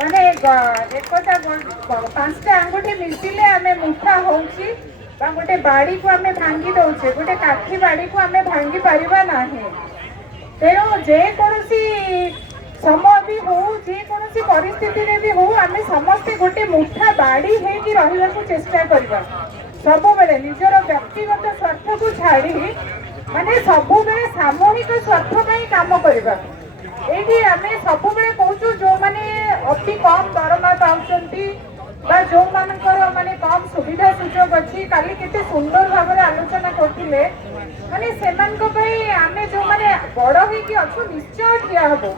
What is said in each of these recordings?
ମାନେ एकटा 5टा आंगुठी मिसिले आमे मुठा होउची बा गोटे बाड़ी को आमे भांगी दउछे गोटे काठी बाड़ी को आमे भांगी परिबा नाही। तेणु जे कोनसी समय भी हो जे कोनसी परिस्थिति रे भी हो आमे समस्त गोटे मुठा बाड़ी हे कि रहिबा को चेष्टा करबा। सब बेले निजर व्यक्तिगत स्वार्थ को छाड़ी माने सब बेले सामूहिक स्वार्थ पई काम करबा। एठी आमे सब बेले कहूछु जो माने अति कम दरमा पाउछंती बा जो मानकर माने कम सुविधा सुजोग अछि काली केते सुंदर भाबरे आलोचना करथिले माने सेमान को पई आमे जो माने बड़ हे कि अछु निश्चय ठिया हबो।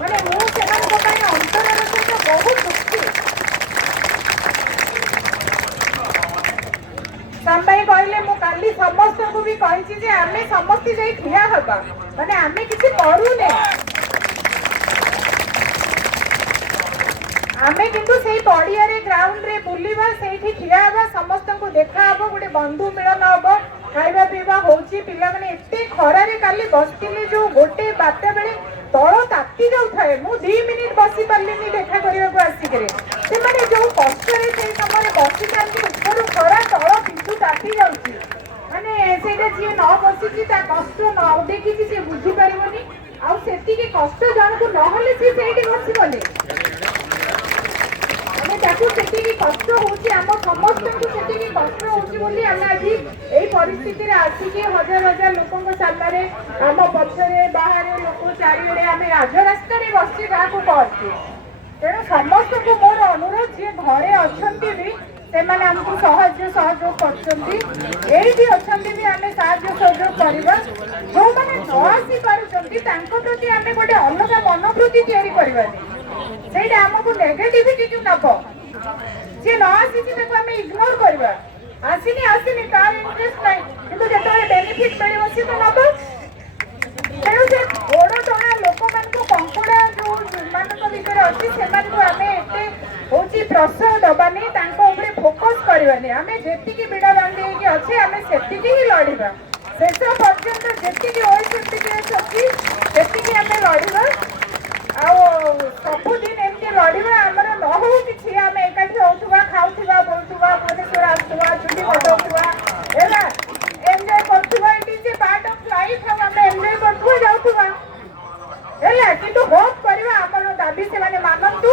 माने मु सेमान को पई अंतरर सहित बहुत दुखी संबाई कहले मु काली समस्त को भी कहिछि जे आमे समस्त जाई ठिया हबा माने आमे किछि करू ने आमे किंतु सेही पड़िया रे ग्राउंड रे बुलिबा सेठी ठिया हबा समस्त को देखा हबो गोटे बंधु मिलन हबो खाइबा पीबा होउची पिला माने एते खरा रे काली बसतिले जो गोटे बाटा बेले तळ ताती जाउ थाए मु 2 मिनिट बसी परलिनी देखा करिया को आसी करे से माने जो कष्ट रे से समय बसी थांती ऊपर खरा तळ पिछु ताती जाउची माने सेटा जे न बसिची ता कष्ट न देखिची से बुझी परिबोनी आ सेती के कष्ट जान को नहले से सेठी बसी बोले सेतिकी कष्ट होची आम समस्त को सेतिकी कष्ट होची बोली हम आज एई परिस्थिति रे आसी हजार हजार लोकों को सामने आम पछरे बाहर लोक चारिड़े आम राज रास्ता रे बसी गाँ को कहते तेणु समस्त को मोर अनुरोध जे घरे अच्छी भी सेमाने हमको साहाय्य सहयोग करछंती एठी अच्छंती भी आमे साहाय्य सहयोग करबा जो माने न आसी पारुछंती तांको प्रति आमे गोटे अलग मनोवृत्ति तैयारी करबानी सेटा हमको नेगेटिविटी जो नबो जे न आसीची ताको आमे इग्नोर करबा आसीनी तार इंटरेस्ट नाही किंतु जेतले बेनिफिट मिले बसी तो नबो तेणु से बड़ टणा लोक मान को कंकुड़ा जो मान को भीतर अछि सेमान को आमे एते होची प्रश्रय दबानी तांको ऊपर फोकस करबानी आमे जेतिकी बिडा बांधी कि अछि आमे सेतिकी ही लड़िबा शेष पर्यंत जेतिकी होई सेतिकी अछि सेतिकी आमे लड़िबा आ सबुदिन एमती लड़िबा हमर न हो किछि आमे एकाठी होथुवा खाउथुवा बोलथुवा भुवनेश्वर आथुवा छुट्टी कटौथुवा एला एन्जॉय करथुवा it is a part of life हम आमे एन्जॉय करथुवा जाउथुवा एला किंतु होप करबा हमर दाबी से माने मानंतु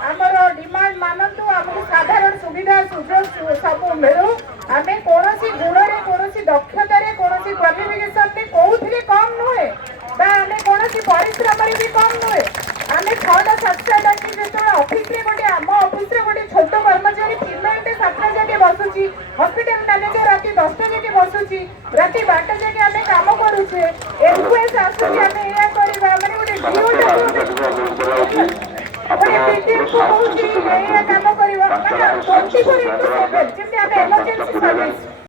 हमर डिमांड मानंतु हमको साधारण सुविधा सुजोग सब मिलू आमे कोनोसी गुण रे कोनोसी दक्षता रे कोनोसी क्वालिफिकेशन रे कोउथिले कम नहे बा आमे कोनोसी परिश्रम रे भी कम नहे आमे 6टा 7टा डाकी जेतो ऑफिस रे गोटे आम ऑफिस रे गोटे छोट कर्मचारी 3 7टा जाके बसुची हॉस्पिटल मैनेजर राती 10टा जाके बसुची राती 12टा जाके आमे काम करूछे एनक्वेस आसुची आमे एया करबा माने गोटे जीवटा अपने पीटीएम को होची एया काम करबा माने 24/7 जेते आमे इमरजेंसी सर्विस